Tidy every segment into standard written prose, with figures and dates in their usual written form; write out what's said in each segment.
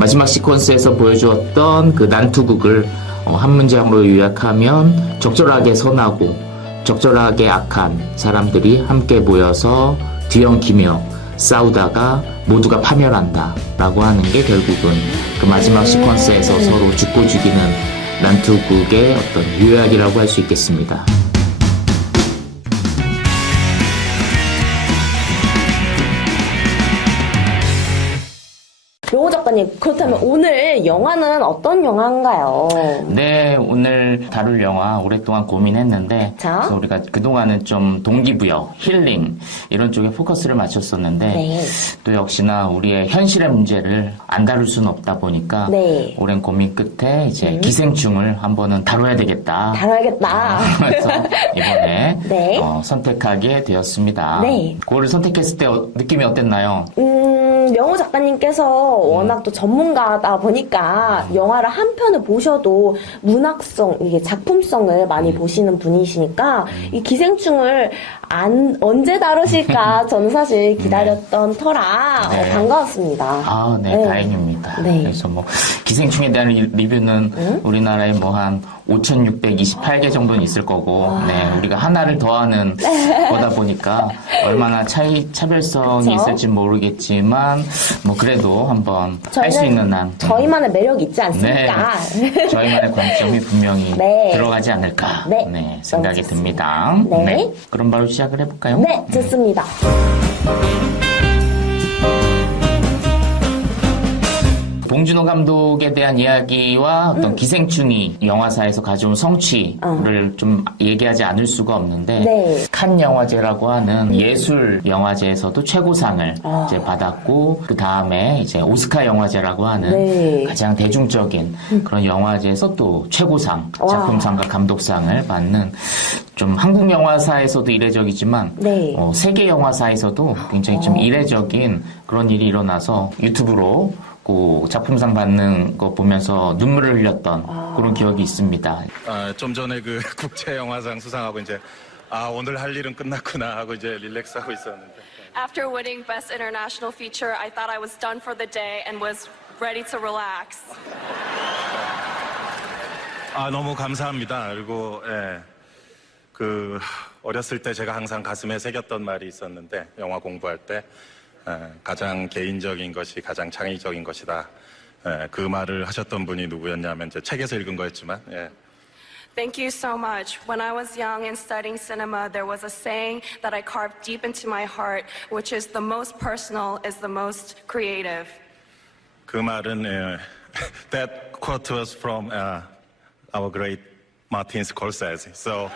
마지막 시퀀스에서 보여주었던 그 난투극을 한 문장으로 요약하면 적절하게 선하고 적절하게 악한 사람들이 함께 모여서 뒤엉키며 싸우다가 모두가 파멸한다 라고 하는 게 결국은 그 마지막 시퀀스에서 서로 죽고 죽이는 난투극의 어떤 요약이라고 할 수 있겠습니다. 명호 작가님, 그렇다면 오늘 영화는 어떤 영화인가요? 네, 오늘 다룰 영화 오랫동안 고민했는데 자? 그래서 우리가 그동안은 좀 동기부여, 힐링 이런 쪽에 포커스를 맞췄었는데 네. 또 역시나 우리의 현실의 문제를 안 다룰 수는 없다 보니까 네. 오랜 고민 끝에 이제 기생충을 한 번은 다뤄야 되겠다. 다뤄야겠다. 그래서 이번에 네. 선택하게 되었습니다. 네. 그거를 선택했을 때 느낌이 어땠나요? 명호 작가님께서 워낙 또 전문가다 보니까 영화를 한 편을 보셔도 문학성, 이게 작품성을 많이 보시는 분이시니까 이 기생충을 언제 다루실까 저는 사실 기다렸던 터라 네. 반가웠습니다. 아, 네, 네. 다행입니다. 네. 그래서 뭐 기생충에 대한 리뷰는 우리나라에 뭐 한 5,628개 정도는 있을 거고, 네, 우리가 하나를 더하는 거다 보니까 얼마나 차별성이 그쵸? 있을지 모르겠지만, 뭐 그래도 한번 할 수 있는 한 저희만의 매력이 있지 않습니까? 저희만의 관점이 분명히 네. 들어가지 않을까 네. 생각이 너무 듭니다. 네. 그럼 바로 시작을 해볼까요? 네, 좋습니다. 봉준호 감독에 대한 이야기와 어떤 기생충이 영화사에서 가져온 성취를 좀 얘기하지 않을 수가 없는데 네. 칸 영화제라고 하는 예술 영화제에서도 최고상을 이제 받았고 그 다음에 이제 오스카 영화제라고 하는 네. 가장 대중적인 그런 영화제에서 또 최고상 작품상과 감독상을 받는 좀 한국 영화사에서도 이례적이지만 네. 세계 영화사에서도 굉장히 좀 이례적인 그런 일이 일어나서 유튜브로 그 작품상 받는 거 보면서 눈물을 흘렸던 그런 기억이 있습니다. 좀 전에 그 국제영화상 수상하고 이제 오늘 할 일은 끝났구나 하고 이제 릴렉스하고 있었는데. After winning Best International Feature, I thought I was done for the day and was ready to relax. 너무 감사합니다. 그리고 그 어렸을 때 제가 항상 가슴에 새겼던 말이 있었는데 영화 공부할 때 가장 개인적인 것이 가장 창의적인 것이다. 그 말을 하셨던 분이 누구였냐면 이제 책에서 읽은 거였지만. Thank you so much. When I was young and studying cinema, there was a saying that I carved deep into my heart, which is the most personal is the most creative. 그 말은 that quote was from our great Martin Scorsese. So.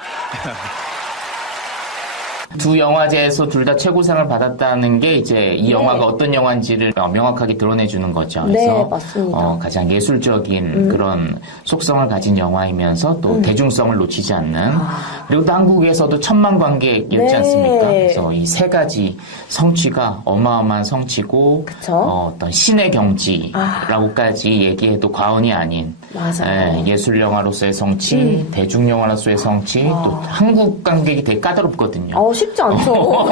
두 영화제에서 둘 다 최고상을 받았다는 게 이제 이 영화가 어떤 영화인지를 명확하게 드러내주는 거죠. 네, 그래서 맞습니다. 가장 예술적인 그런 속성을 가진 영화이면서 또 대중성을 놓치지 않는 그리고 또 한국에서도 1,000만 관객이었지 네. 않습니까? 그래서 이 세 가지 성취가 어마어마한 성취고 그쵸? 어떤 신의 경지라고까지 얘기해도 과언이 아닌 맞아요. 예술 영화로서의 성취, 대중 영화로서의 성취, 또 한국 관객이 되게 까다롭거든요. 쉽지 않죠.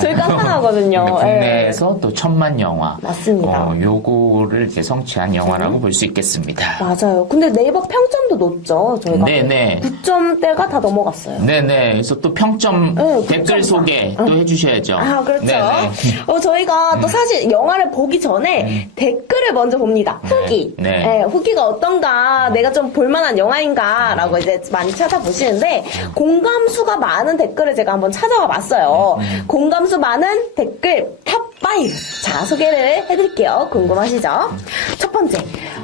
저희 깐깐하거든요. 국내에서 또 1,000만 영화. 맞습니다. 요거를 이제 성취한 영화라고 볼 수 있겠습니다. 맞아요. 근데 네이버 평점도 높죠, 저희가. 네네. 9점대가 다 넘어갔어요. 네네. 그래서 또 평점 네, 댓글 9.4. 소개 또 해주셔야죠. 그렇죠. 네네. 저희가 또 사실 영화를 보기 전에 댓글을 먼저 봅니다. 후기. 네. 후기가 어떤가, 내가 좀 볼만한 영화인가라고 이제 많이 찾아보시는데, 공감수가 많은 댓글을 제가 한번 찾아와 봤어요. 공감수 많은 댓글 탑5. 자, 소개를 해드릴게요. 궁금하시죠? 첫 번째.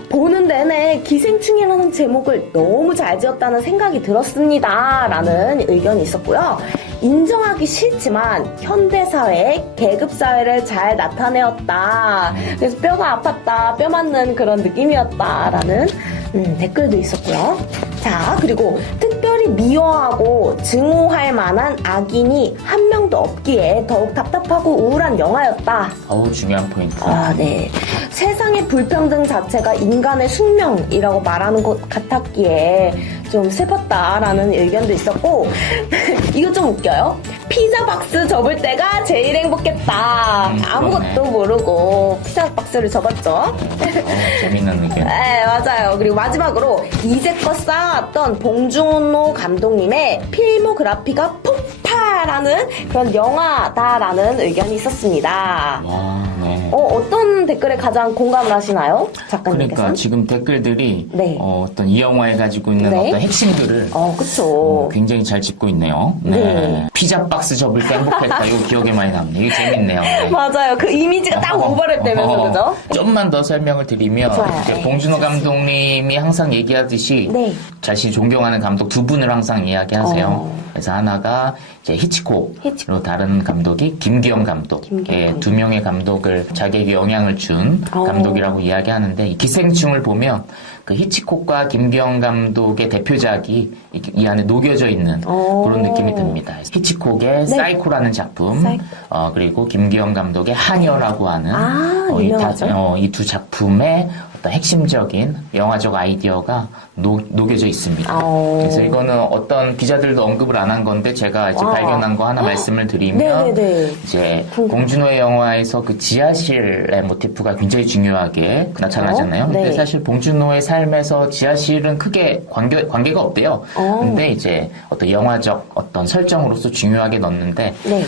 보는 내내 기생충이라는 제목을 너무 잘 지었다는 생각이 들었습니다. 라는 의견이 있었고요. 인정하기 싫지만 현대사회의 계급사회를 잘 나타내었다. 그래서 뼈가 아팠다, 뼈 맞는 그런 느낌이었다. 라는 댓글도 있었고요. 자, 그리고 특별히 미워하고 증오할 만한 악인이 한 명도 없기에 더욱 답답하고 우울한 영화였다. 중요한 포인트. 네. 세상의 불평등 자체가 인간의 숙명이라고 말하는 것 같았기에 좀 슬펐다라는 의견도 있었고, 이거 좀 웃겨요. 피자 박스 접을 때가 제일 행복했다. 아무것도 모르고 피자 박스를 접었죠. 재밌는 의견. 네, 맞아요. 그리고 마지막으로 이제껏 쌓아왔던 봉준호 감독님의 필모그래피가 폭발하는 그런 영화다라는 의견이 있었습니다. 와, 네. 어떤 댓글에 가장 공감을 하시나요? 작가님께서? 그러니까 지금 댓글들이 네. 어떤 이 영화에 가지고 있는 네. 어떤 핵심들을 그쵸. 굉장히 잘 짚고 있네요. 네. 네. 피자 박스 접을 때 행복했다. 이거 기억에 많이 남네. 이게 재밌네요. 네. 맞아요. 그 이미지가 딱 오버랩 되면서, 그죠? 좀만 더 설명을 드리면 좋아요. 이제 네. 봉준호 감독님이 항상 얘기하듯이 네. 자신이 존경하는 감독 두 분을 항상 이야기하세요. 어. 그래서 하나가 이제 히치콕, 히치콕. 그리고 다른 감독이 김기영 감독. 김기영 예, 감독. 두 명의 감독을 자기에게 영향을 준 어. 감독이라고 이야기하는데 이 기생충을 보면 그 히치콕과 김기영 감독의 대표작이 이 안에 녹여져 있는 어. 그런 느낌이 듭니다. 히치콕의 사이코라는 작품, 사이코. 그리고 김기영 감독의 하녀라고 하는 유명하죠. 이 두 작품의 어떤 핵심적인 영화적 아이디어가 녹여져 있습니다. 그래서 이거는 어떤 기자들도 언급을 안 한 건데 제가 이제 와. 발견한 거 하나 말씀을 드리면 네네네. 이제 봉준호의 영화에서 그 지하실의 모티프가 굉장히 중요하게 나타나잖아요. 네. 근데 사실 봉준호의 삶에서 지하실은 크게 관계가 없대요. 근데 이제 어떤 영화적 어떤 설정으로서 중요하게 넣는데 네.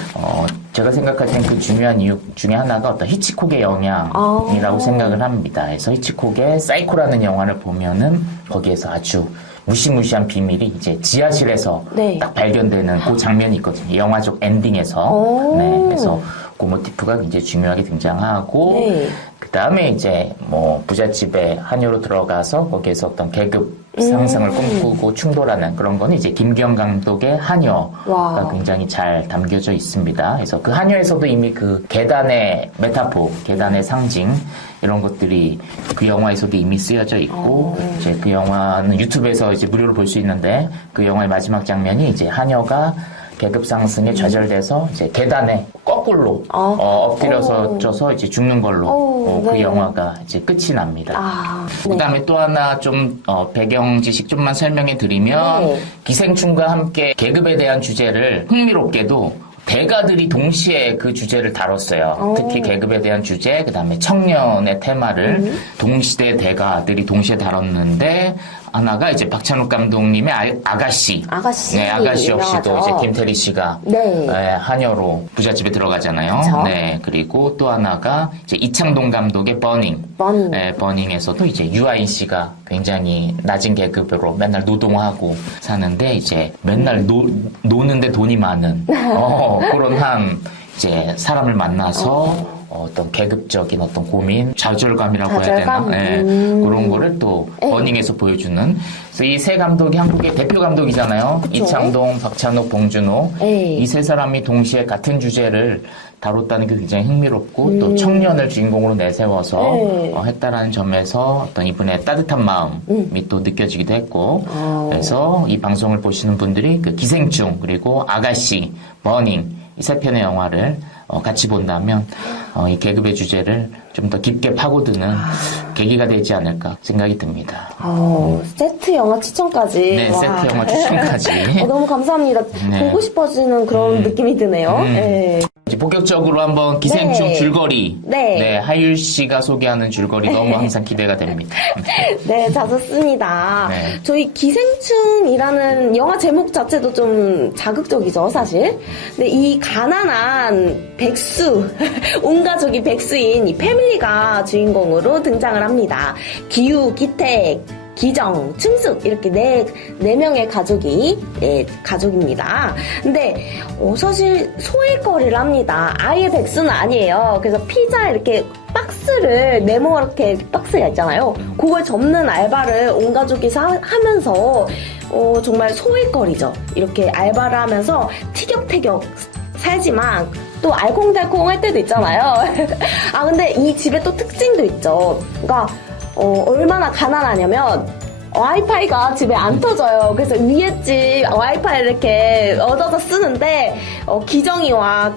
제가 생각할 땐 그 중요한 이유 중에 하나가 어떤 히치콕의 영향이라고 생각을 합니다. 그래서 히치콕의 사이코라는 영화를 보면은 거기에서 아주 무시무시한 비밀이 이제 지하실에서 네. 딱 발견되는 그 장면이 있거든요. 영화적 엔딩에서. 네, 그래서 그 모티프가 굉장히 중요하게 등장하고 네. 그 다음에 이제 뭐 부잣집에 한여로 들어가서 거기에서 어떤 계급 상승을 꿈꾸고 충돌하는 그런 거는 이제 김기영 감독의 한여가 와. 굉장히 잘 담겨져 있습니다. 그래서 그 한여에서도 이미 그 계단의 메타포, 계단의 상징 이런 것들이 그 영화에서도 이미 쓰여져 있고 이제 그 영화는 유튜브에서 이제 무료로 볼 수 있는데 그 영화의 마지막 장면이 이제 한여가 계급 상승에 좌절돼서 이제 계단에 거꾸로 엎드려서 쪄서 이제 죽는 걸로 그 네. 영화가 이제 끝이 납니다. 네. 그다음에 또 하나 좀 배경 지식 좀만 설명해 드리면 네. 기생충과 함께 계급에 대한 주제를 흥미롭게도 대가들이 동시에 그 주제를 다뤘어요. 특히 계급에 대한 주제, 그다음에 청년의 테마를 동시대 대가들이 동시에 다뤘는데 하나가 이제 박찬욱 감독님의 아가씨. 아가씨. 네, 아가씨 없이도 유명하죠. 이제 김태리 씨가 네. 한여로 부잣집에 들어가잖아요. 그쵸. 네, 그리고 또 하나가 이제 이창동 감독의 버닝. 버닝. 네, 버닝에서도 이제 유아인 씨가 굉장히 낮은 계급으로 맨날 노동하고 사는데 이제 맨날 노는데 돈이 많은 그런 한 이제 사람을 만나서 어떤 계급적인 어떤 고민, 좌절감이라고 해야 되나? 좌절감? 네, 그런 거를 또 버닝에서 보여주는. 그래서 이 세 감독이 한국의 대표 감독이잖아요. 그쵸? 이창동, 박찬욱, 봉준호. 네. 이 세 사람이 동시에 같은 주제를 다뤘다는 게 굉장히 흥미롭고 또 청년을 주인공으로 내세워서 네. 했다라는 점에서 어떤 이분의 따뜻한 마음이 또 느껴지기도 했고 그래서 이 방송을 보시는 분들이 그 기생충 그리고 아가씨, 버닝 이 세 편의 영화를 같이 본다면 이 계급의 주제를 좀 더 깊게 파고드는 계기가 되지 않을까 생각이 듭니다. 세트 영화 추천까지. 네, 와. 세트 영화 추천까지. 너무 감사합니다. 네. 보고 싶어지는 그런 느낌이 드네요. 네. 이제 본격적으로 한번 기생충 네. 줄거리. 네. 하율 씨가 소개하는 줄거리 너무 항상 기대가 됩니다. 네, 잘 듣습니다. 네. 저희 기생충이라는 영화 제목 자체도 좀 자극적이죠, 사실. 근데 이 가난한 백수, 온 가족이 백수인 이 패밀리가 주인공으로 등장을 합니다. 기우, 기택, 기정, 충숙 이렇게 네 명의 가족이 가족입니다. 근데 사실 소일거리를 합니다. 아예 백수는 아니에요. 그래서 피자 이렇게 박스를 네모렇게 박스가 있잖아요. 그걸 접는 알바를 온 가족이 하면서 정말 소일거리죠. 이렇게 알바를 하면서 티격태격 살지만 또 알콩달콩 할 때도 있잖아요. 근데 이 집에 또 특징도 있죠. 그러니까 얼마나 가난하냐면 와이파이가 집에 안 터져요. 그래서 위에 집 와이파이를 이렇게 얻어서 쓰는데 기정이와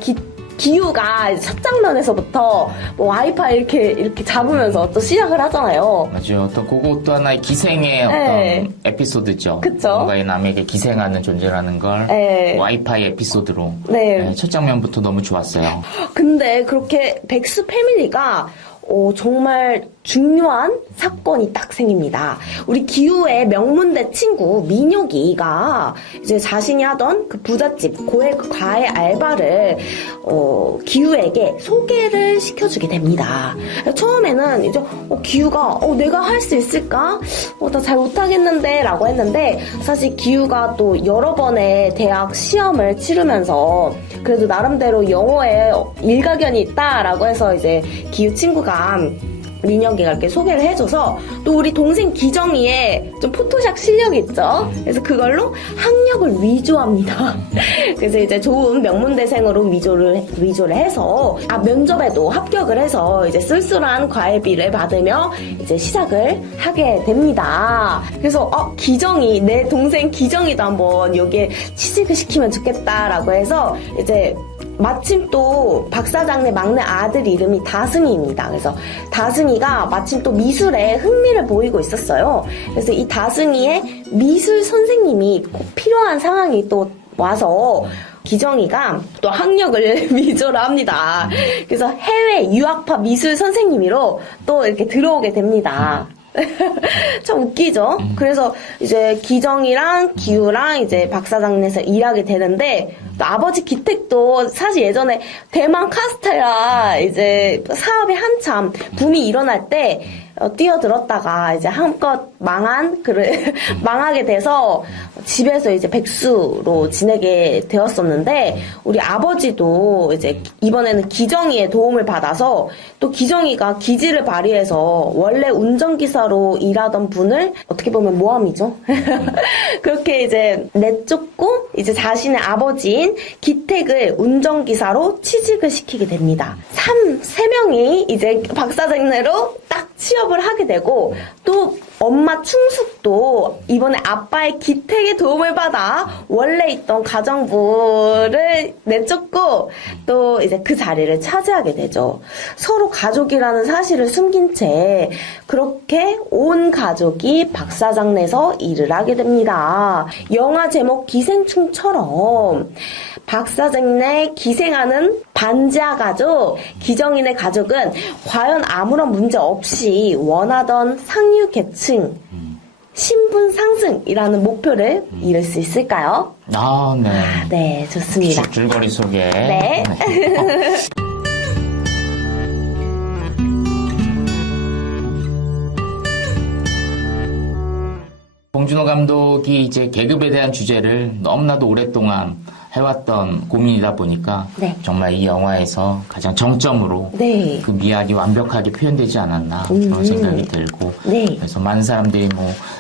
기우가 첫 장면에서부터 뭐 와이파이 이렇게 잡으면서 또 시작을 하잖아요. 맞아요. 또 그것도 하나의 기생의 어떤 에피소드죠. 그쵸? 뭔가 남에게 기생하는 존재라는 걸 와이파이 에피소드로 첫 장면부터 너무 좋았어요. 근데 그렇게 백수 패밀리가 정말 중요한 사건이 딱 생깁니다. 우리 기우의 명문대 친구 민혁이가 이제 자신이 하던 그 부잣집 과외 알바를 기우에게 소개를 시켜주게 됩니다. 처음에는 이제 기우가 내가 할 수 있을까? 나 잘 못하겠는데 라고 했는데, 사실 기우가 또 여러 번의 대학 시험을 치르면서 그래도 나름대로 영어에 일가견이 있다라고 해서 이제 기우 친구가 민혁이가 이렇게 소개를 해줘서, 또 우리 동생 기정이의 좀 포토샵 실력이 있죠. 그래서 그걸로 학력을 위조합니다. 그래서 이제 좋은 명문대생으로 위조를 해서 면접에도 합격을 해서 이제 쓸쓸한 과외비를 받으며 이제 시작을 하게 됩니다. 그래서 기정이, 내 동생 기정이도 한번 여기에 취직을 시키면 좋겠다라고 해서 이제 마침 또 박사장네 막내 아들 이름이 다승이입니다. 그래서 다승이가 마침 또 미술에 흥미를 보이고 있었어요. 그래서 이 다승이의 미술 선생님이 꼭 필요한 상황이 또 와서 기정이가 또 학력을 위조를 합니다. 그래서 해외 유학파 미술 선생님으로 또 이렇게 들어오게 됩니다. 참 웃기죠? 그래서 이제 기정이랑 기우랑 이제 박사장내에서 일하게 되는데, 또 아버지 기택도 사실 예전에 대만 카스테라 이제 사업이 한참 붐이 일어날 때 뛰어들었다가 이제 한껏 망하게 돼서 집에서 이제 백수로 지내게 되었었는데, 우리 아버지도 이제 이번에는 기정이의 도움을 받아서 또 기정이가 기지를 발휘해서 원래 운전기사로 일하던 분을 어떻게 보면 모함이죠. 그렇게 이제 내쫓고 이제 자신의 아버지인 기택을 운전기사로 취직을 시키게 됩니다. 3명이 이제 박사장내로 딱 취업을 하게 되고, 또 엄마 충숙도 이번에 아빠의 기택의 도움을 받아 원래 있던 가정부를 내쫓고 또 이제 그 자리를 차지하게 되죠. 서로 가족이라는 사실을 숨긴 채 그렇게 온 가족이 박사장내에서 일을 하게 됩니다. 영화 제목 기생충처럼 박사장내 기생하는 반지하 가족, 기정인의 가족은 과연 아무런 문제 없이 원하던 상류 계층, 신분 상승이라는 목표를 이룰 수 있을까요? 네. 네, 좋습니다. 줄거리 소개. 네. 봉준호 감독이 이제 계급에 대한 주제를 너무나도 오랫동안 해왔던 고민이다 보니까 네. 정말 이 영화에서 가장 정점으로 네. 그 미학이 완벽하게 표현되지 않았나 그런 생각이 들고, 네. 그래서 많은 사람들이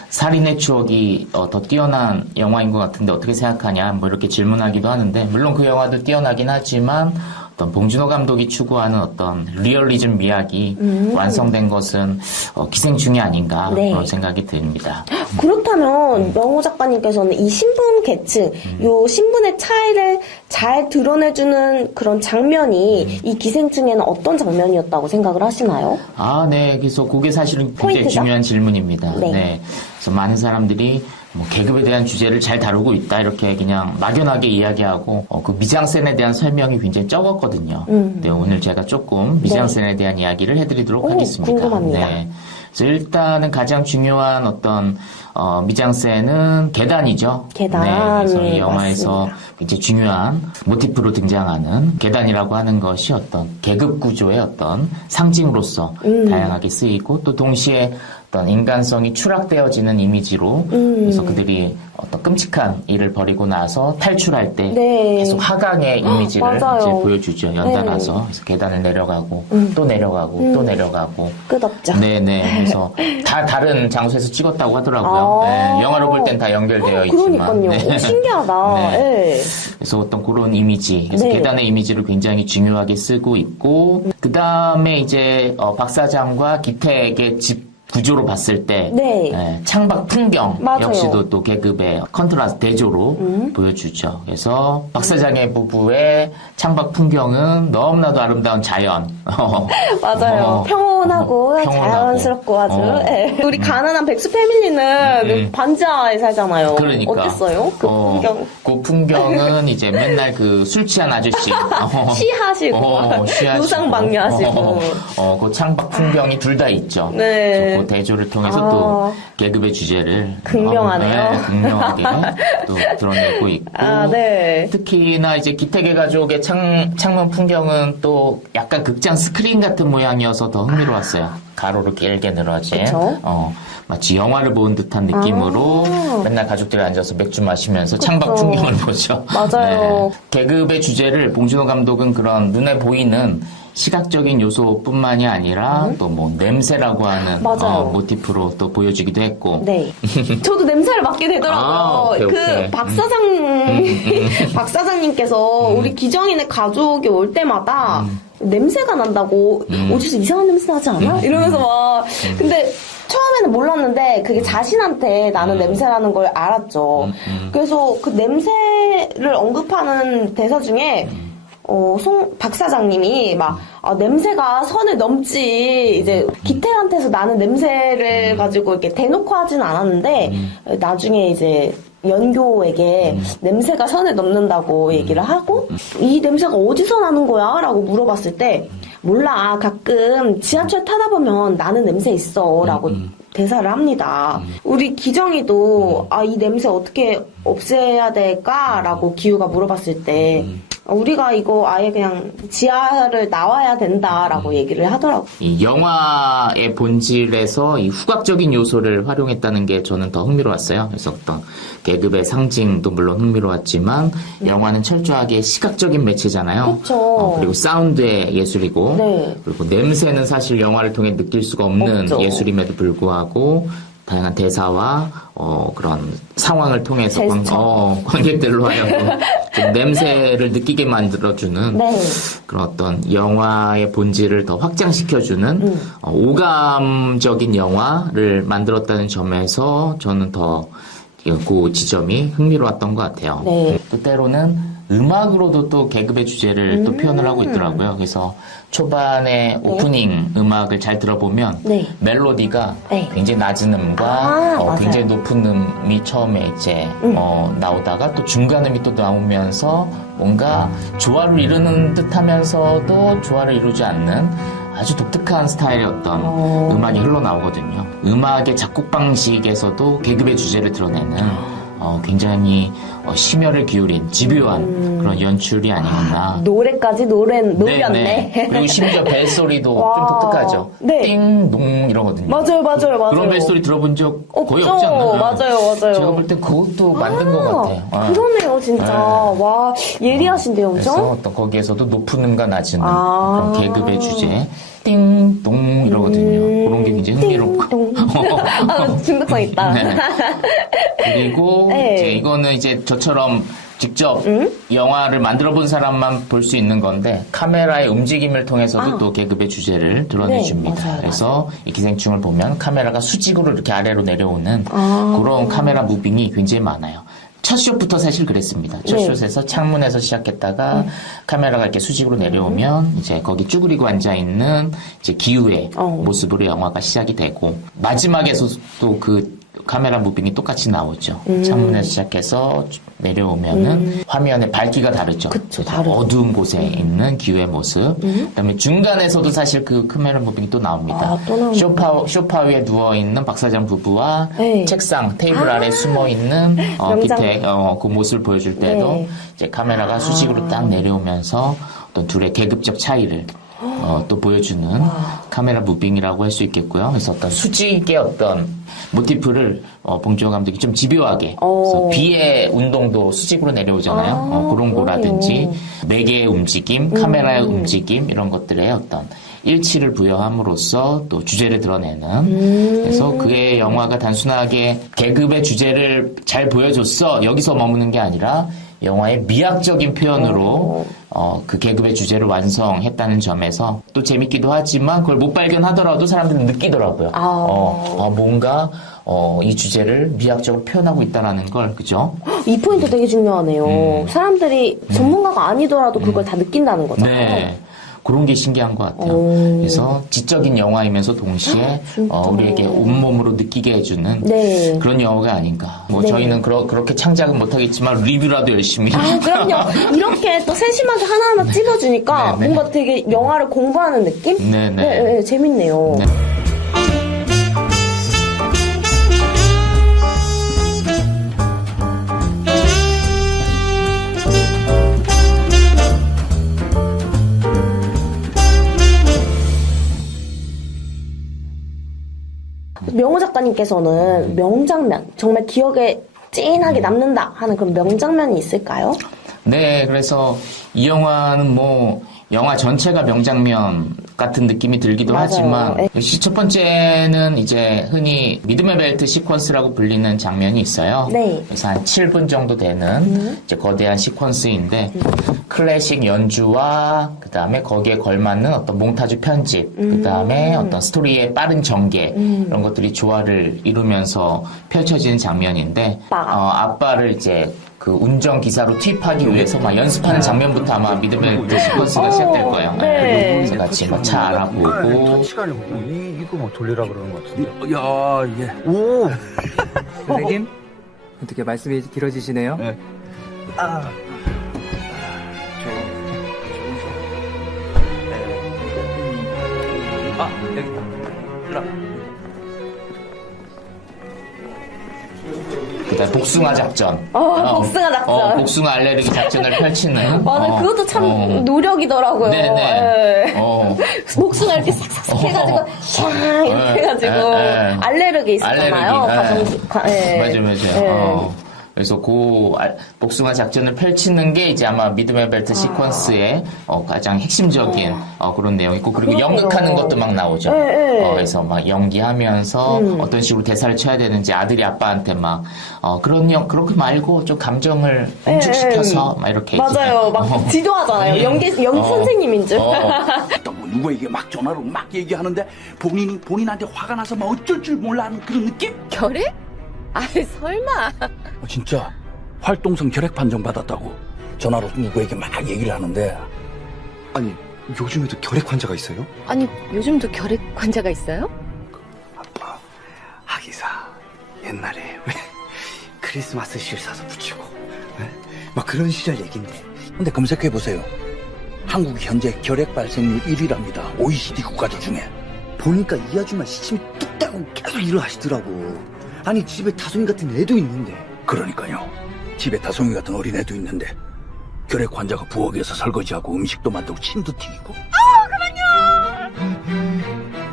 살인의 추억이 더 뛰어난 영화인 것 같은데 어떻게 생각하냐 이렇게 질문하기도 하는데, 물론 그 영화도 뛰어나긴 하지만 어떤 봉준호 감독이 추구하는 어떤 리얼리즘 미학이 완성된 것은 기생충이 아닌가 네. 그런 생각이 듭니다. 그렇다면 명호 작가님께서는 이 신분 계층, 요 신분의 차이를 잘 드러내주는 그런 장면이 이 기생충에는 어떤 장면이었다고 생각을 하시나요? 네. 그래서 그게 사실은 굉장히 포인트죠? 중요한 질문입니다. 네. 그래서 많은 사람들이 계급에 대한 주제를 잘 다루고 있다 이렇게 그냥 막연하게 이야기하고 그 미장센에 대한 설명이 굉장히 적었거든요. 네, 오늘 제가 조금 미장센에 대한 이야기를 해드리도록 하겠습니다. 궁금합니다. 네. 그래서 일단은 가장 중요한 어떤 미장센은 계단이죠. 계단. 네, 그래서 이 영화에서 맞습니다. 이제 중요한 모티프로 등장하는 계단이라고 하는 것이 어떤 계급 구조의 어떤 상징으로서 다양하게 쓰이고, 또 동시에 어떤 인간성이 추락되어지는 이미지로, 그래서 그들이 어떤 끔찍한 일을 벌이고 나서 탈출할 때 네. 계속 하강의 이미지를 맞아요. 이제 보여주죠. 연달아서. 네. 그래서 계단을 내려가고 또 내려가고 또 내려가고. 끝없죠. 네네. 그래서 다 다른 장소에서 찍었다고 하더라고요. 아. 네, 영화로 볼 땐 다 연결되어 있지만. 그러니까요. 네. 오, 신기하다. 네. 네. 그래서 어떤 그런 이미지, 그래서 네. 계단의 이미지를 굉장히 중요하게 쓰고 있고, 그 다음에 이제 박 사장과 기택의 집 구조로 봤을 때 네. 창밖 풍경 맞아요. 역시도 또 계급의 컨트라스트 대조로 보여주죠. 그래서 박사장의 부부의 창밖 풍경은 너무나도 아름다운 자연. 맞아요. 평온하고 자연스럽고 아주. 예. 우리 가난한 백수 패밀리는 반지하에 살잖아요. 그러니까. 어땠어요? 그 풍경. 그 풍경은 이제 맨날 그 술 취한 아저씨. 시하시고, 시하시고. 노상방뇨하시고. 그 창밖 풍경이 둘 다 있죠. 네. 그래서 그 대조를 통해서 또 계급의 주제를 극명하네요. 극명하게 또 드러내고 있고. 네. 특히나 이제 기택의 가족의 창문 풍경은 또 약간 극장 스크린 같은 모양이어서 더 흥미로웠어요. 가로로 길게 늘어진. 그쵸? 마치 영화를 본 듯한 느낌으로 맨날 가족들이 앉아서 맥주 마시면서 창밖 풍경을 보죠. 맞아요. 계급의 주제를 봉준호 감독은 그런 눈에 보이는 시각적인 요소뿐만이 아니라 또 뭐 냄새라고 하는 맞아요. 모티프로 또 보여주기도 했고. 네. 저도 냄새를 맡게 되더라고요. 오케이. 박사장님께서 우리 기정이네 가족이 올 때마다 냄새가 난다고 어디서 이상한 냄새 나지 않아? 이러면서 막. 근데 처음에는 몰랐는데 그게 자신한테 나는 냄새라는 걸 알았죠. 그래서 그 냄새를 언급하는 대사 중에 송 박사장님이 막 냄새가 선을 넘지 이제 기태한테서 나는 냄새를 가지고 이렇게 대놓고 하진 않았는데 나중에 이제 연교에게 냄새가 선을 넘는다고 얘기를 하고 이 냄새가 어디서 나는 거야? 라고 물어봤을 때 몰라 가끔 지하철 타다 보면 나는 냄새 있어 라고 대사를 합니다. 우리 기정이도 이 냄새 어떻게 없애야 될까? 라고 기우가 물어봤을 때 우리가 이거 아예 그냥 지하를 나와야 된다라고 얘기를 하더라고요. 이 영화의 본질에서 이 후각적인 요소를 활용했다는 게 저는 더 흥미로웠어요. 그래서 어떤 계급의 상징도 물론 흥미로웠지만 영화는 철저하게 시각적인 매체잖아요. 그렇죠. 그리고 사운드의 예술이고 네. 그리고 냄새는 사실 영화를 통해 느낄 수가 없는 없죠. 예술임에도 불구하고 다양한 대사와 그런 상황을 통해서 관객들로 하여금 좀 냄새를 느끼게 만들어주는 네. 그런 어떤 영화의 본질을 더 확장시켜주는 오감적인 영화를 만들었다는 점에서 저는 더 그 지점이 흥미로웠던 것 같아요. 네. 또 때로는 음악으로도 또 계급의 주제를 또 표현을 하고 있더라고요. 그래서 초반에 오프닝 음악을 잘 들어보면 네. 멜로디가 네. 굉장히 낮은 음과 맞아요. 굉장히 높은 음이 처음에 이제 나오다가 또 중간 음이 또 나오면서 뭔가 조화를 이루는 듯 하면서도 조화를 이루지 않는 아주 독특한 스타일의 어떤 음악이 흘러나오거든요. 음악의 작곡 방식에서도 계급의 주제를 드러내는 굉장히 심혈을 기울인 집요한 그런 연출이 아니었나. 노래까지 노렸네. 네. 그리고 심지어 벨소리도 와. 좀 독특하죠. 네. 띵동 이러거든요. 맞아요. 그런 벨소리 들어본 적 거의 없지 않나요? 맞아요. 제가 볼 때 그것도 만든 것 같아요. 그러네요, 진짜. 네. 와, 예리하신데요, 엄청? 그래서 어떤 거기에서도 높은 음과 낮은 음, 아. 그런 계급의 주제, 띵동 이러거든요. 그런 게 굉장히 흥미롭고. 띵동. 중독성 있다. 네. 그리고 네. 이제 이거는 이제 저처럼 직접 영화를 만들어 본 사람만 볼 수 있는 건데 카메라의 움직임을 통해서도 또 계급의 주제를 드러내줍니다. 네, 맞아요, 그래서 이 기생충을 보면 카메라가 수직으로 이렇게 아래로 내려오는 그런 카메라 무빙이 굉장히 많아요. 첫 숏부터 사실 그랬습니다. 첫 네. 숏에서 창문에서 시작했다가 카메라가 이렇게 수직으로 내려오면 이제 거기 쭈그리고 앉아 있는 이제 기우의 모습으로 영화가 시작이 되고 마지막에서도 그 카메라 무빙이 똑같이 나오죠. 창문에서 시작해서 내려오면은 화면의 밝기가 다르죠. 그쵸, 그래서 다르죠. 어두운 곳에 있는 기우의 모습. 그다음에 중간에서도 사실 그 카메라 무빙이 또 나옵니다. 또 나옵니다. 소파 위에 누워 있는 박사장 부부와 네. 책상 테이블 아래 숨어 있는 명장. 기태 그 모습을 보여줄 때도 네. 이제 카메라가 수직으로 딱 내려오면서 어떤 둘의 계급적 차이를 또 보여주는 카메라 무빙이라고 할 수 있겠고요. 그래서 어떤 수직의 어떤 모티프를 봉준호 감독이 좀 집요하게 그래서 비의 운동도 수직으로 내려오잖아요. 그런 거라든지 매개의 움직임, 카메라의 움직임 이런 것들의 어떤 일치를 부여함으로써 또 주제를 드러내는 그래서 그의 영화가 단순하게 계급의 주제를 잘 보여줬어 여기서 머무는 게 아니라 영화의 미학적인 표현으로 그 계급의 주제를 완성했다는 점에서 또 재밌기도 하지만 그걸 못 발견하더라도 사람들은 느끼더라고요. 뭔가 이 주제를 미학적으로 표현하고 있다라는 걸, 그죠? 이 포인트 되게 중요하네요. 사람들이 전문가가 아니더라도 그걸 다 느낀다는 거잖아요. 네. 그런 게 신기한 것 같아요. 그래서 지적인 영화이면서 동시에 우리에게 온몸으로 느끼게 해주는 네. 그런 영화가 아닌가. 네. 저희는 그렇게 창작은 못하겠지만 리뷰라도 열심히. 그럼요. 이렇게 또 세심하게 하나하나 찝어주니까 네, 네. 뭔가 되게 영화를 공부하는 느낌? 네, 네. 재밌네요. 네. 명호 작가님께서는 명장면, 정말 기억에 찐하게 남는다 하는 그런 명장면이 있을까요? 네, 그래서 이 영화는 영화 전체가 명장면 같은 느낌이 들기도 맞아요. 하지만 네. 첫 번째는 이제 흔히 믿음의 벨트 시퀀스라고 불리는 장면이 있어요. 네. 그래서 한 7분 정도 되는 이제 거대한 시퀀스인데 클래식 연주와 그다음에 거기에 걸맞는 어떤 몽타주 편집, 그다음에 어떤 스토리의 빠른 전개 이런 것들이 조화를 이루면서 펼쳐지는 장면인데 아빠를 이제 그 운전기사로 투입하기 위해서 막 연습하는 장면부터 아마 믿음의 벨트 시퀀스가 시작될 거예요. 네. 그래서 같이 막 차 알아보고 시간이 이거 뭐 돌리라 그러는 것 같은데. 야, 예. 오. 선생님, 어떻게 말씀이 길어지시네요? 네. 여기 있다. 그다음 복숭아 작전. 복숭아 작전. 복숭아 알레르기 작전을 펼치는. 맞아요. 그것도 참 노력이더라고요. 네네. 네. 복숭아 이렇게 싹싹 해가지고 샤 이렇게 해가지고 알레르기 있었잖아요. 맞아요. 네. 그래서 복숭아 작전을 펼치는 게 이제 아마 믿음의 벨트 시퀀스의 가장 핵심적인 그런 내용이고, 그리고 그러네요. 연극하는 것도 막 나오죠. 네. 그래서 막 연기하면서 어떤 식으로 대사를 쳐야 되는지 아들이 아빠한테 막 그렇게 말고 좀 감정을 응축시켜서 막 이렇게 맞아요. 막 지도하잖아요. 연기 선생님인 줄. 또 누구에게 막 전화로 막 얘기하는데 본인한테 화가 나서 막 어쩔 줄 몰라 하는 그런 느낌? 결핵? 아이 설마. 진짜 활동성 결핵 판정 받았다고 전화로 누구에게 막 얘기를 하는데 아니, 요즘에도 결핵 환자가 있어요? 아니 요즘도 결핵 환자가 있어요? 아빠, 하기사, 옛날에 왜 크리스마스 실 사서 붙이고, 에? 막 그런 시절 얘긴데. 근데 검색해보세요. 한국이 현재 결핵 발생률 1위랍니다. OECD 국가들 중에. 보니까 이 아줌마 시침이 뚝 따고 계속 일을 하시더라고. 아니, 집에 다솜이 같은 애도 있는데. 그러니까요. 집에 다솜이 같은 어린애도 있는데 결핵 환자가 부엌에서 설거지하고 음식도 만들고 침도 튀기고.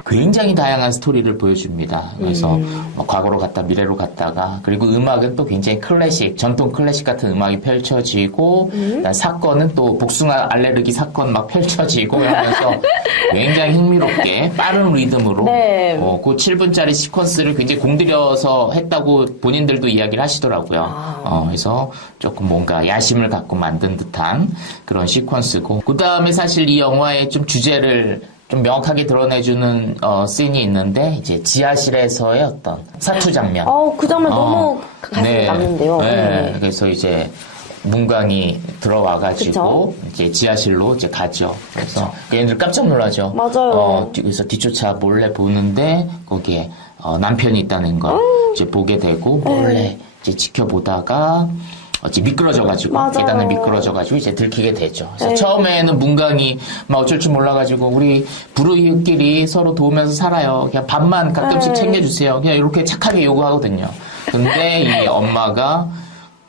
굉장히 다양한 스토리를 보여줍니다. 그래서 과거로 갔다 미래로 갔다가, 그리고 음악은 또 굉장히 클래식, 전통 클래식 같은 음악이 펼쳐지고, 사건은 또 복숭아 알레르기 사건 막 펼쳐지고 하면서 굉장히 흥미롭게 빠른 리듬으로 네. 그 7분짜리 시퀀스를 굉장히 공들여서 했다고 본인들도 이야기를 하시더라고요. 그래서 조금 뭔가 야심을 갖고 만든 듯한 그런 시퀀스고, 그 다음에 사실 이 영화의 좀 주제를 좀 명확하게 드러내주는 씬이 있는데, 이제 지하실에서의 어떤 사투 장면. 그 장면 너무 가슴에 남는데요. 네. 그래서 이제 문광이 들어와가지고 그쵸? 이제 지하실로 이제 가죠. 그래서 얘네들 깜짝 놀라죠. 맞아요. 그래서 뒤쫓아 몰래 보는데 거기에 남편이 있다는 걸 이제 보게 되고 몰래 이제 지켜보다가 이제 미끄러져가지고 맞아요. 계단을 미끄러져가지고 이제 들키게 되죠. 그래서 네. 처음에는 문광이 막 어쩔 줄 몰라가지고 우리 불우이웃끼리 서로 도우면서 살아요. 그냥 밥만 가끔씩 네. 챙겨주세요. 그냥 이렇게 착하게 요구하거든요. 근데 이 엄마가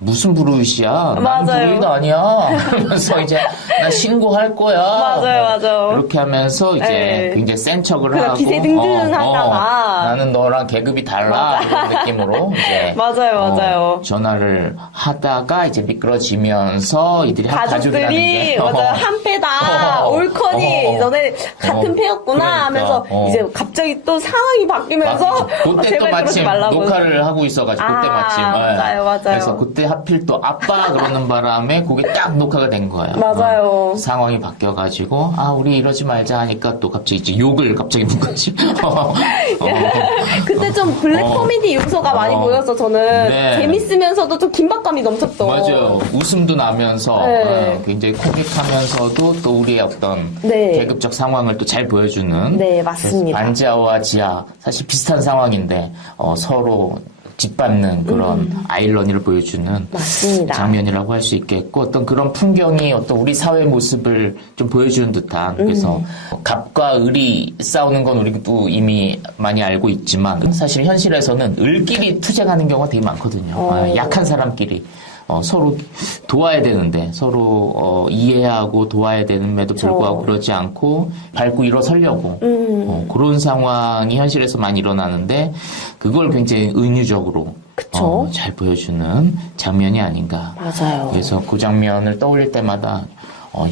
무슨 불우이웃이야? 난 맞아요. 불우이웃 아니야. 그러면서 이제 나 신고할 거야. 맞아요. 이렇게 하면서 이제 네. 굉장히 센 척을 그냥 하고 기세등등하다가. 나는 너랑 계급이 달라 이런 느낌으로 이제 맞아요. 전화를 하다가 이제 미끄러지면서 이들이 가족이라는 가족들이 게 맞아요. 한 패다. 올커니 너네 같은 패였구나 그러니까. 하면서 이제 갑자기 또 상황이 바뀌면서 그때 또 제발 마침 그러지 말라고. 녹화를 하고 있어가지고 그때 마침 맞아요. 그래서 그때 하필 또 아빠 그러는 바람에 그게 딱 녹화가 된 거예요. 맞아요. 상황이 바뀌어가지고 우리 이러지 말자 하니까 또 갑자기 이제 욕을 갑자기 문 거지. 그때 좀 블랙 코미디 요소가 많이 보여서 저는 네. 재밌으면서도 좀 긴박감이 넘쳤던. 맞아요. 웃음도 나면서 네. 굉장히 코믹하면서도 또 우리의 어떤 네. 계급적 상황을 또 잘 보여주는. 네, 맞습니다. 그래서 반지하와 지하 사실 비슷한 상황인데 서로 짓밟는 그런 아이러니를 보여주는 맞습니다. 장면이라고 할 수 있겠고 어떤 그런 풍경이 어떤 우리 사회 모습을 좀 보여주는 듯한 그래서 갑과 을이 싸우는 건 우리도 이미 많이 알고 있지만 사실 현실에서는 을끼리 투쟁하는 경우가 되게 많거든요. 약한 사람끼리 서로 도와야 되는데 서로 이해하고 도와야 되는데도 불구하고 그러지 않고 밟고 일어서려고 그런 상황이 현실에서 많이 일어나는데 그걸 굉장히 은유적으로 잘 보여주는 장면이 아닌가. 맞아요. 그래서 그 장면을 떠올릴 때마다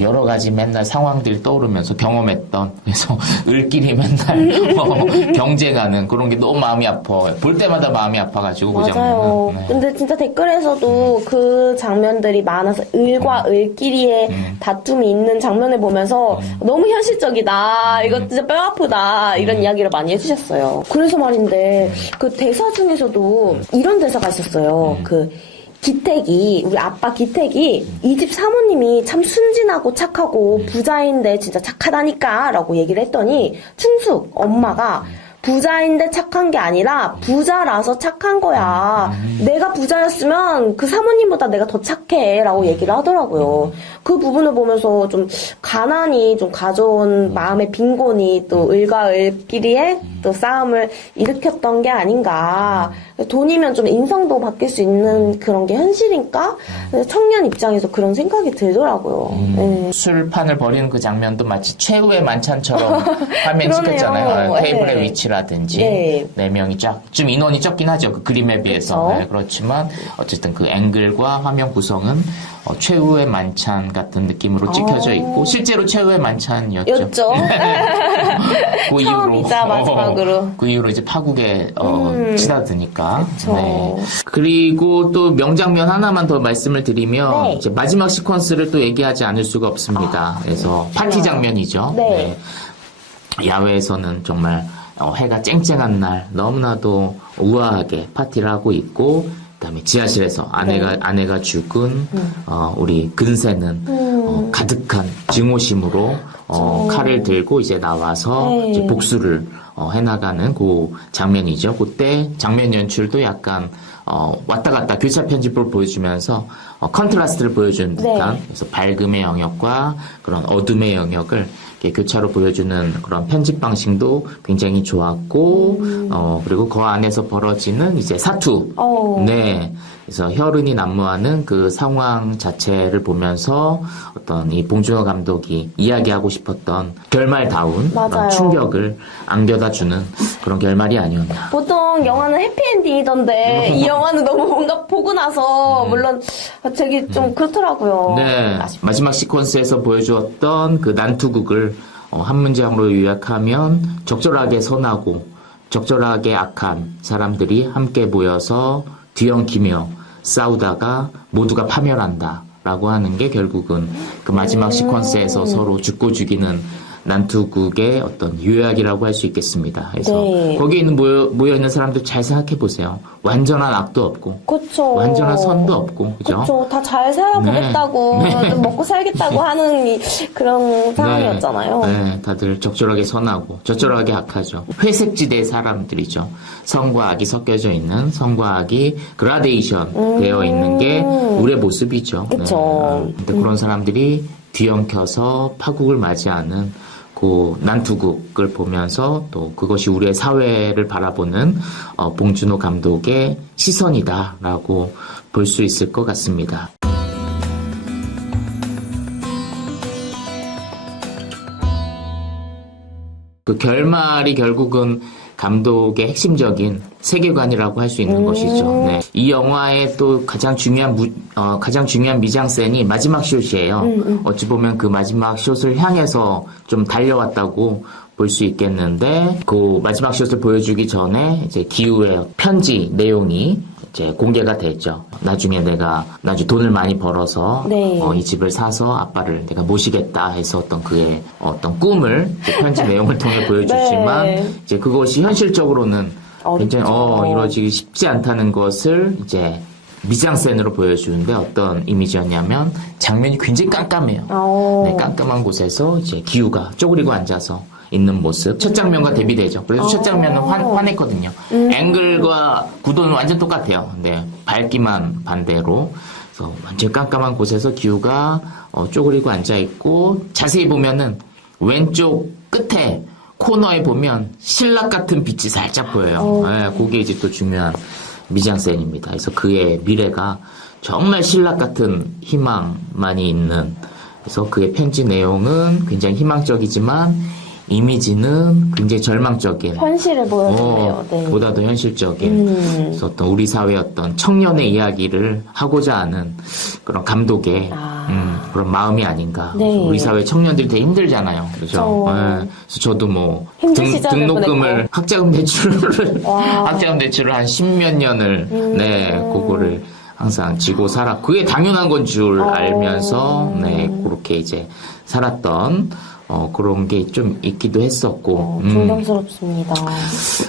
여러 가지 맨날 상황들이 떠오르면서 경험했던 그래서 을끼리 맨날 경쟁하는 그런 게 너무 마음이 아파. 볼 때마다 마음이 아파가지고 그 맞아요. 장면은. 네. 근데 진짜 댓글에서도 그 장면들이 많아서 을과 을끼리의 다툼이 있는 장면을 보면서 너무 현실적이다. 이거 진짜 뼈 아프다. 이런 이야기를 많이 해주셨어요. 그래서 말인데 그 대사 중에서도 이런 대사가 있었어요. 기택이 우리 아빠 기택이 이 집 사모님이 참 순진하고 착하고 부자인데 진짜 착하다니까 라고 얘기를 했더니 충숙 엄마가 부자인데 착한 게 아니라 부자라서 착한 거야. 내가 부자였으면 그 사모님보다 내가 더 착해 라고 얘기를 하더라고요. 그 부분을 보면서 좀 가난이 좀 가져온 마음의 빈곤이 또 을과 을끼리의 또 싸움을 일으켰던 게 아닌가. 돈이면 좀 인성도 바뀔 수 있는 그런 게 현실인가? 청년 입장에서 그런 생각이 들더라고요. 네. 술판을 벌이는 그 장면도 마치 최후의 만찬처럼 화면 찍혔잖아요. 테이블의 네. 위치라든지 네 명이 좀 인원이 적긴 하죠. 그 그림에 비해서. 네, 그렇지만 어쨌든 그 앵글과 화면 구성은 최후의 만찬 같은 느낌으로 찍혀져 있고 실제로 최후의 만찬이었죠. 였죠. 그 처음이자 마지막으로. 그 이후로 이제 파국에 치닫으니까. 그쵸. 네. 그리고 또 명장면 하나만 더 말씀을 드리면 네. 이제 마지막 시퀀스를 또 얘기하지 않을 수가 없습니다. 그래서 파티 장면이죠. 네. 야외에서는 정말 해가 쨍쨍한 날 너무나도 우아하게 파티를 하고 있고 그다음에 지하실에서 아내가 죽은 우리 근세는 가득한 증오심으로 칼을 들고 이제 나와서 이제 복수를 해나가는 그 장면이죠. 그때 장면 연출도 약간 왔다 갔다 교차 편집을 보여주면서 컨트라스트를 보여주는 듯한 그래서 밝음의 영역과 그런 어둠의 영역을 이렇게 교차로 보여주는 그런 편집 방식도 굉장히 좋았고 그리고 그 안에서 벌어지는 이제 사투 네 그래서 혈흔이 난무하는 그 상황 자체를 보면서 어떤 이 봉준호 감독이 이야기하고 싶었던 결말다운 그런 충격을 안겨다주는 그런 결말이 아니었나. 보통 영화는 해피엔딩이던데 이 영화는 너무 뭔가 보고 나서 물론 되게 좀 그렇더라고요. 네, 마지막 시퀀스에서 보여주었던 그 난투극을 한 문장으로 요약하면 적절하게 선하고 적절하게 악한 사람들이 함께 모여서 뒤엉키며 싸우다가 모두가 파멸한다 라고 하는 게 결국은 그 마지막 시퀀스에서 서로 죽고 죽이는 난투극의 어떤 요약이라고 할 수 있겠습니다. 그래서 거기에 있는 모여있는 사람들 잘 생각해 보세요. 완전한 악도 없고 그쵸. 완전한 선도 없고 그죠? 그쵸. 다 잘 살아보겠다고 좀 먹고 살겠다고 하는 그런 상황이었잖아요. 네, 다들 적절하게 선하고 적절하게 악하죠. 회색지대 사람들이죠. 선과 악이 섞여져 있는 선과 악이 그라데이션 되어 있는 게 우리의 모습이죠. 그쵸. 네. 근데 그런 사람들이 뒤엉켜서 파국을 맞이하는 그 난투극을 보면서 또 그것이 우리의 사회를 바라보는 봉준호 감독의 시선이다라고 볼 수 있을 것 같습니다. 그 결말이 결국은 감독의 핵심적인 세계관이라고 할 수 있는 것이죠. 네. 이 영화의 또 가장 중요한 미장센이 마지막 숏이에요. 어찌 보면 그 마지막 숏을 향해서 좀 달려왔다고 볼 수 있겠는데 그 마지막 숏을 보여주기 전에 이제 기우의 편지 내용이 이제 공개가 됐죠. 나중에 내가 돈을 많이 벌어서 네. 이 집을 사서 아빠를 내가 모시겠다 해서 어떤 그의 어떤 꿈을 이제 편지 내용을 통해 보여주지만 네. 이제 그것이 현실적으로는 굉장히 어렵죠. 이루어지기 쉽지 않다는 것을 이제 미장센으로 보여주는데 어떤 이미지였냐면 장면이 굉장히 깜깜해요. 네, 깜깜한 곳에서 이제 기우가 쪼그리고 앉아서 있는 모습. 첫 장면과 대비되죠. 그래서 첫 장면은 환했거든요. 앵글과 구도는 완전 똑같아요. 근데 밝기만 반대로. 그래서 완전 깜깜한 곳에서 기우가 쪼그리고 앉아있고 자세히 보면은 왼쪽 끝에 코너에 보면 신락 같은 빛이 살짝 보여요. 네, 그게 이제 또 중요한 미장센입니다. 그래서 그의 미래가 정말 신락 같은 희망만이 있는. 그래서 그의 편지 내용은 굉장히 희망적이지만 이미지는 굉장히 절망적인. 현실을 보여주네요. 네. 보다 더 현실적인. 그래서 어떤 우리 사회의 어떤 청년의 이야기를 하고자 하는 그런 감독의 그런 마음이 아닌가. 네. 우리 사회 청년들이 되게 힘들잖아요. 그죠? 네. 그래서 저도 뭐 힘든 시절을 등록금을 보냈고. 학자금 대출을 한 십몇 년을 그거를 항상 지고 살았고 그게 당연한 건 줄 알면서 그렇게 이제 살았던 그런 게 좀 있기도 했었고. 존경스럽습니다.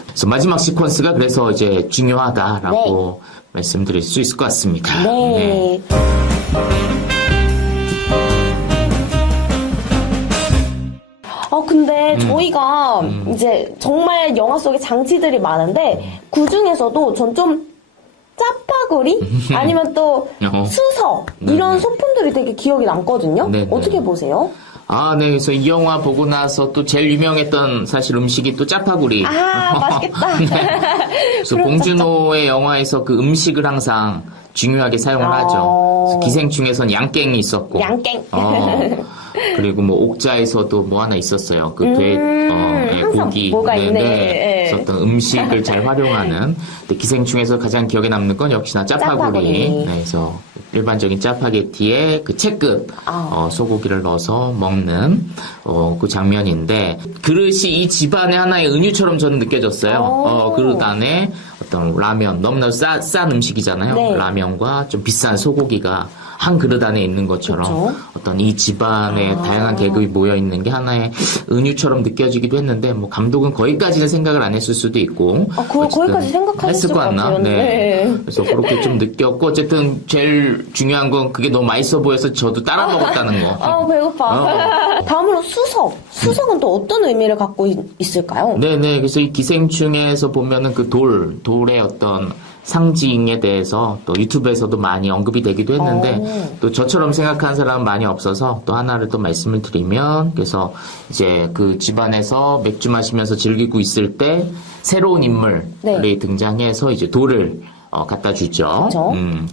그래서 마지막 시퀀스가 그래서 이제 중요하다라고 말씀드릴 수 있을 것 같습니다. 네. 근데 저희가 이제 정말 영화 속에 장치들이 많은데 그 중에서도 전 좀 짜파구리 아니면 또 수석 이런 소품들이 되게 기억이 남거든요. 네, 네. 어떻게 보세요? 네. 그래서 이 영화 보고 나서 또 제일 유명했던 사실 음식이 또 짜파구리. 맛있겠다. 그래서 봉준호의 영화에서 그 음식을 항상 중요하게 사용을 하죠. 그래서 기생충에선 양갱이 있었고. 양갱. 그리고 뭐 옥자에서도 뭐 하나 있었어요. 그 항상 고기. 뭐가 있네. 그래서 어떤 음식을 잘 활용하는. 근데 기생충에서 가장 기억에 남는 건 역시나 짜파구리. 네, 그래서 일반적인 짜파게티에 그 채끝 소고기를 넣어서 먹는 그 장면인데 그릇이 이 집안의 하나의 은유처럼 저는 느껴졌어요. 그릇 안에 어떤 라면 너무나 싼 음식이잖아요. 네. 라면과 좀 비싼 소고기가 한 그릇 안에 있는 것처럼 그쵸? 어떤 이 집안에 다양한 계급이 모여 있는 게 하나의 은유처럼 느껴지기도 했는데 뭐 감독은 거기까지는 생각을 안 했을 수도 있고 거기까지 생각하셨을 했을 것 것 같나? 같아요. 네. 그래서 그렇게 좀 느꼈고 어쨌든 제일 중요한 건 그게 너무 맛있어 보여서 저도 따라 먹었다는 거. 배고파. 다음으로 수석. 수석은 또 어떤 의미를 갖고 있을까요? 네네. 그래서 이 기생충에서 보면은 그 돌의 어떤 상징에 대해서 또 유튜브에서도 많이 언급이 되기도 했는데 또 저처럼 생각하는 사람은 많이 없어서 또 하나를 또 말씀을 드리면 그래서 이제 그 집안에서 맥주 마시면서 즐기고 있을 때 새로운 인물이 등장해서 이제 돌을 갖다 주죠.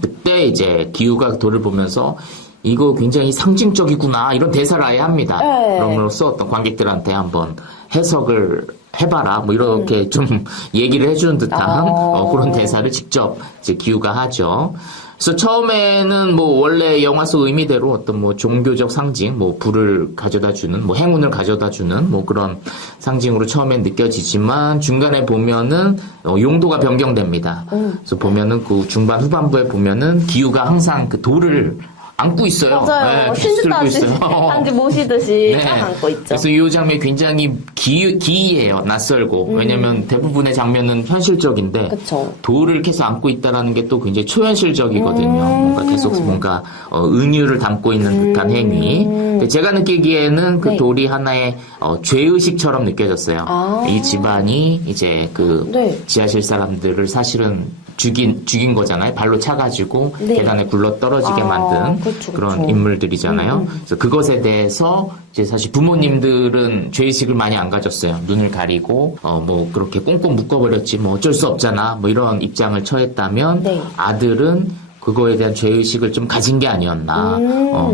그때 이제 기우가 돌을 보면서 이거 굉장히 상징적이구나 이런 대사를 아예 합니다. 그럼으로써 어떤 관객들한테 한번 해석을 해봐라 뭐 이렇게 좀 얘기를 해주는 듯한 그런 대사를 직접 이제 기우가 하죠. 그래서 처음에는 뭐 원래 영화 속 의미대로 어떤 뭐 종교적 상징, 뭐 불을 가져다 주는, 뭐 행운을 가져다 주는 뭐 그런 상징으로 처음엔 느껴지지만 중간에 보면은 용도가 변경됩니다. 그래서 보면은 그 중반 후반부에 보면은 기우가 항상 그 돌을 안고 있어요. 맞아요. 신주단지 단지 모시듯이 딱 안고 있죠. 그래서 이 장면이 굉장히 기이해요. 낯설고. 왜냐면 대부분의 장면은 현실적인데 그쵸. 돌을 계속 안고 있다라는 게 또 굉장히 초현실적이거든요. 뭔가 계속 뭔가 은유를 담고 있는 듯한 행위. 근데 제가 느끼기에는 그 돌이 하나의 죄의식처럼 느껴졌어요. 이 집안이 이제 그 지하실 사람들을 사실은 죽인 거잖아요. 발로 차가지고 계단에 굴러 떨어지게 만든 그런 인물들이잖아요. 그래서 그것에 대해서 이제 사실 부모님들은 죄의식을 많이 안 가졌어요. 눈을 가리고 뭐 그렇게 꽁꽁 묶어버렸지 뭐 어쩔 수 없잖아 뭐 이런 입장을 처했다면 아들은 그거에 대한 죄의식을 좀 가진 게 아니었나.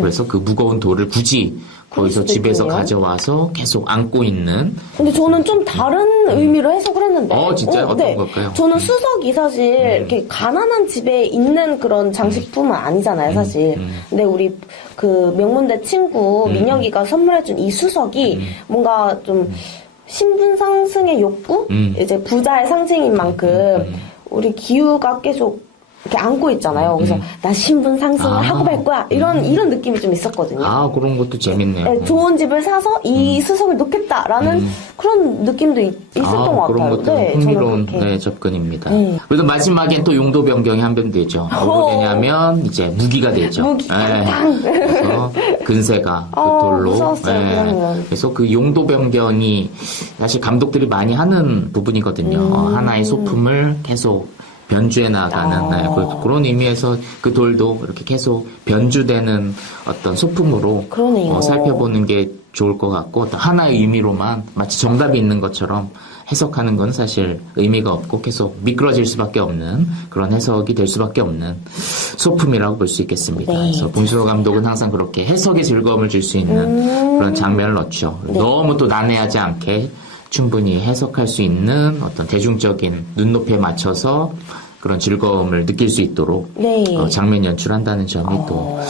그래서 그 무거운 돌을 굳이 거기서 집에서 가져와서 계속 안고 있는. 근데 저는 좀 다른 의미로 해석을 했는데. 진짜요? 어떤 걸까요? 저는 수석이 사실 이렇게 가난한 집에 있는 그런 장식품은 아니잖아요, 사실. 근데 우리 그 명문대 친구 민혁이가 선물해준 이 수석이 뭔가 좀 신분 상승의 욕구? 이제 부자의 상징인 만큼 우리 기우가 계속 이렇게 안고 있잖아요. 그래서 나 신분 상승을 아. 하고 갈 거야. 이런 느낌이 좀 있었거든요. 아, 그런 것도 재밌네요. 네, 좋은 집을 사서 이 수석을 놓겠다라는 그런 느낌도 있었던 것 그런 같아요. 것도 네, 흥미로운 저는 그렇게. 접근입니다. 네. 그래도 마지막엔 또 용도 변경이 한 번 되죠. 뭐로 되냐면 이제 무기가 되죠. 무기, 네. 탕! 그래서 근세가 그 돌로. 무서웠어요, 그 장면. 그래서 그 용도 변경이 사실 감독들이 많이 하는 부분이거든요. 하나의 소품을 계속 변주해 나가는 그런 의미에서 그 돌도 이렇게 계속 변주되는 어떤 소품으로 그러네요. 살펴보는 게 좋을 것 같고 어떤 하나의 의미로만 마치 정답이 있는 것처럼 해석하는 건 사실 의미가 없고 계속 미끄러질 수밖에 없는 그런 해석이 될 수밖에 없는 소품이라고 볼 수 있겠습니다. 네. 그래서 봉준호 감독은 항상 그렇게 해석의 즐거움을 줄 수 있는 그런 장면을 넣죠. 너무 또 난해하지 않게 충분히 해석할 수 있는 어떤 대중적인 눈높이에 맞춰서 그런 즐거움을 느낄 수 있도록 네. 장면 연출한다는 점이 또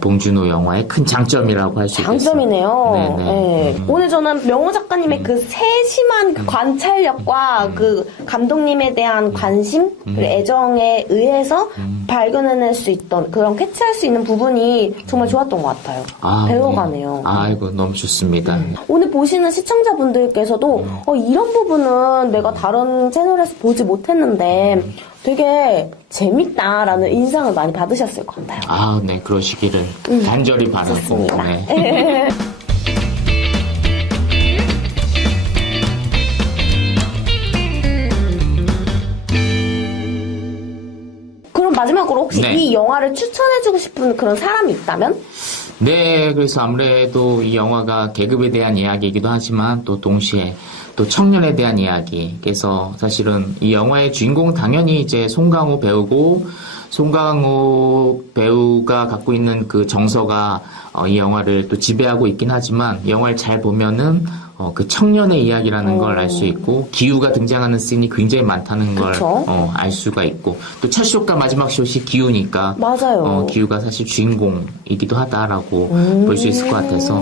봉준호 영화의 큰 장점이라고 할 수 있겠습니다. 장점이네요. 네네. 네. 오늘 저는 명호 작가님의 그 세심한 그 관찰력과 그 감독님에 대한 관심, 그리고 애정에 의해서 발견해낼 수 있던 그런 캐치할 수 있는 부분이 정말 좋았던 것 같아요. 배워가네요. 아이고 너무 좋습니다. 오늘 보시는 시청자분들께서도 이런 부분은 내가 다른 채널에서 보지 못했는데 되게 재밌다라는 인상을 많이 받으셨을 것 같아요. 아, 네, 그러시기를 간절히 바라고. 좋습니다. 네. 그럼 마지막으로 혹시 네. 이 영화를 추천해주고 싶은 그런 사람이 있다면? 네, 그래서 아무래도 이 영화가 계급에 대한 이야기이기도 하지만 또 동시에 또 청년에 대한 이야기. 그래서 사실은 이 영화의 주인공은 당연히 이제 송강호 배우고 송강호 배우가 갖고 있는 그 정서가 이 영화를 또 지배하고 있긴 하지만 이 영화를 잘 보면은 그 청년의 이야기라는 걸 알 수 있고 기우가 등장하는 씬이 굉장히 많다는 걸 그쵸? 알 수가 있고 또 첫 숏과 마지막 숏이 기우니까 맞아요. 기우가 사실 주인공이기도 하다라고 볼 수 있을 것 같아서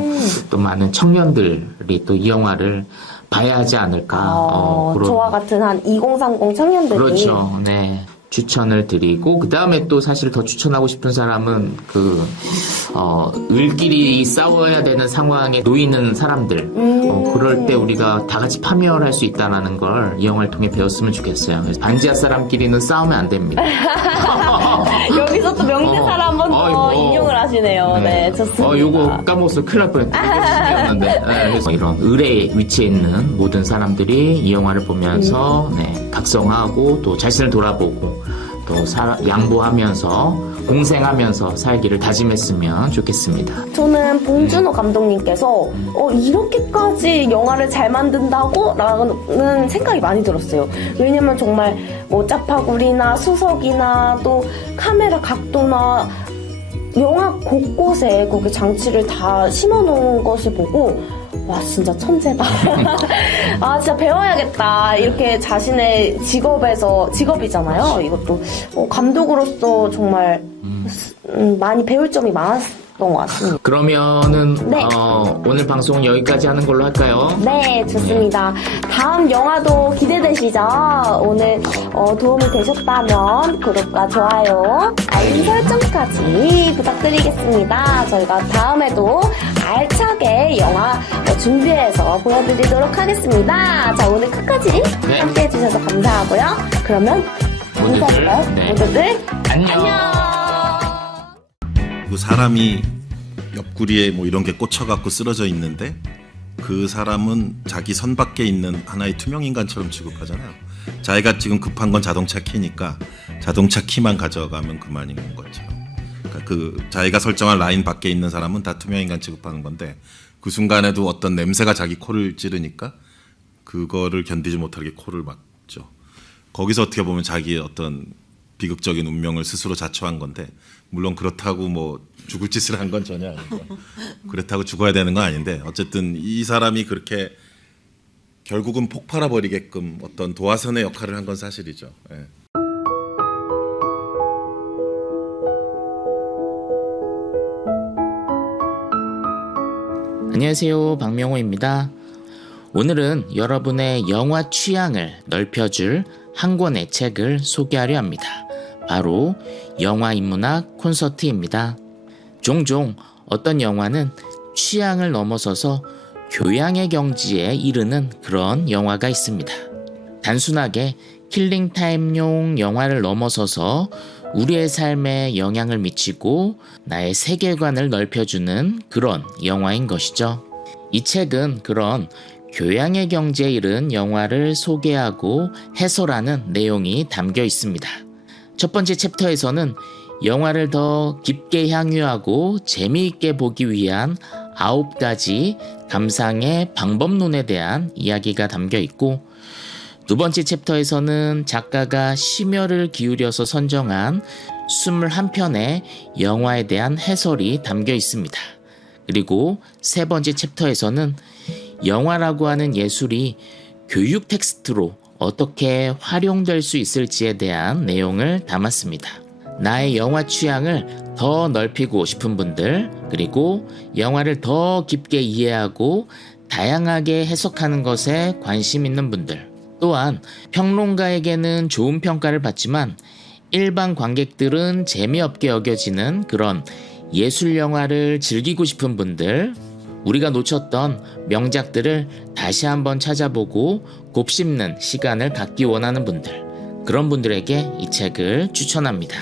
또 많은 청년들이 또 이 영화를 봐야 하지 않을까 그런 저와 같은 한 2030 청년들이 그렇죠. 네. 추천을 드리고 그 다음에 또 사실 더 추천하고 싶은 사람은 을끼리 싸워야 되는 상황에 놓이는 사람들 그럴 때 우리가 다 같이 파멸할 수 있다는 걸 이 영화를 통해 배웠으면 좋겠어요. 그래서 반지하 사람끼리는 싸우면 안 됩니다. 여기서 또 명대사를 한 번 더 인용을 하시네요. 네, 좋습니다. 요거 까먹었어. 큰일 날 뻔했는데. 네, 그래서 이런 을의 위치에 있는 모든 사람들이 이 영화를 보면서 각성하고 또 자신을 돌아보고 또 양보하면서 공생하면서 살기를 다짐했으면 좋겠습니다. 저는 봉준호 감독님께서 이렇게까지 영화를 잘 만든다고? 라는 생각이 많이 들었어요. 왜냐면 정말 뭐 짜파구리나 수석이나 또 카메라 각도나 영화 곳곳에 거기 장치를 다 심어놓은 것을 보고 와 진짜 천재다. 아 진짜 배워야겠다. 이렇게 자신의 직업이잖아요. 이것도 감독으로서 정말 많이 배울 점이 많았던 것 같습니다. 그러면은 네. 오늘 방송은 여기까지 하는 걸로 할까요? 네, 좋습니다. 다음 영화도 기대되시죠? 오늘 도움이 되셨다면 구독과 좋아요, 알림 설정까지 부탁드리겠습니다. 저희가 다음에도 알차게 영화 준비해서 보여드리도록 하겠습니다. 자, 오늘 끝까지 네. 함께 해주셔서 감사하고요. 그러면 인사드려요. 네. 모두들 안녕. 그 사람이 옆구리에 뭐 이런 게 꽂혀갖고 쓰러져 있는데 그 사람은 자기 선 밖에 있는 하나의 투명 인간처럼 취급하잖아요. 자기가 지금 급한 건 자동차 키니까 자동차 키만 가져가면 그만인 것처럼. 그러니까 그 자기가 설정한 라인 밖에 있는 사람은 다 투명 인간 취급하는 건데 그 순간에도 어떤 냄새가 자기 코를 찌르니까 그거를 견디지 못하게 코를 막죠. 거기서 어떻게 보면 자기의 어떤 비극적인 운명을 스스로 자초한 건데 물론 그렇다고 뭐 죽을 짓을 한 건 전혀 아니고 그렇다고 죽어야 되는 건 아닌데 어쨌든 이 사람이 그렇게 결국은 폭발해 버리게끔 어떤 도화선의 역할을 한 건 사실이죠. 예. 안녕하세요. 박명호입니다. 오늘은 여러분의 영화 취향을 넓혀줄 한 권의 책을 소개하려 합니다. 바로 영화 인문학 콘서트입니다. 종종 어떤 영화는 취향을 넘어서서 교양의 경지에 이르는 그런 영화가 있습니다. 단순하게 킬링타임용 영화를 넘어서서 우리의 삶에 영향을 미치고 나의 세계관을 넓혀주는 그런 영화인 것이죠. 이 책은 그런 교양의 경지에 이른 영화를 소개하고 해설하는 내용이 담겨 있습니다. 첫 번째 챕터에서는 영화를 더 깊게 향유하고 재미있게 보기 위한 9가지 감상의 방법론에 대한 이야기가 담겨 있고, 두 번째 챕터에서는 작가가 심혈을 기울여서 선정한 21편의 영화에 대한 해설이 담겨 있습니다. 그리고 세 번째 챕터에서는 영화라고 하는 예술이 교육 텍스트로 어떻게 활용될 수 있을지에 대한 내용을 담았습니다. 나의 영화 취향을 더 넓히고 싶은 분들, 그리고 영화를 더 깊게 이해하고 다양하게 해석하는 것에 관심 있는 분들, 또한 평론가에게는 좋은 평가를 받지만 일반 관객들은 재미없게 여겨지는 그런 예술 영화를 즐기고 싶은 분들, 우리가 놓쳤던 명작들을 다시 한번 찾아보고 곱씹는 시간을 갖기 원하는 분들, 그런 분들에게 이 책을 추천합니다.